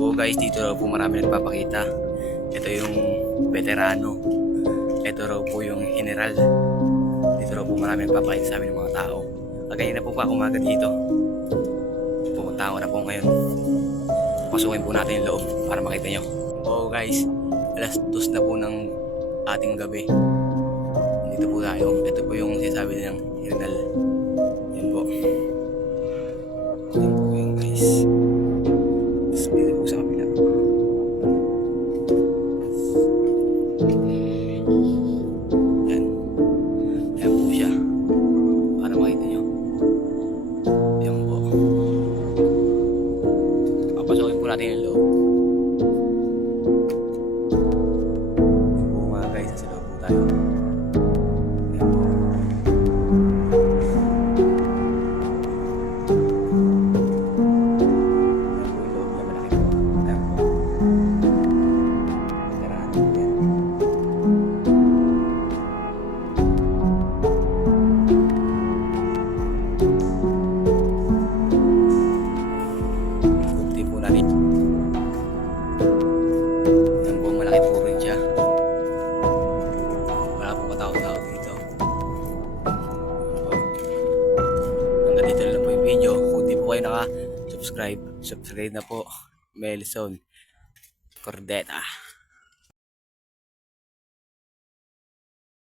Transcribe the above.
Oo guys, dito raw po marami nagpapakita. Ito yung veterano. Ito raw po yung general. Dito raw po marami nagpapakita sa amin ng mga tao. Kagaya na po pa umaga dito. Pupunta ako na po ngayon. Pasukin po natin yung loob para makita nyo. Oo guys, alas 2 na po ng ating gabi. Dito po tayo. Ito po yung sinasabi nilang general. Yan po. Yan po yung guys. Dito po sa kapila. Yan. Yan po siya. Para makita nyo. Yan po. Papasukin po natin yung loob. Yan po mga guys. Sa loob po tayo. Yan po. Yan po, malaki po rin siya. Wala po katao-tao dito. Hanggang dito na lang po yung video. Kung di po kayo naka-subscribe, subscribe na po. Melson Cordeta.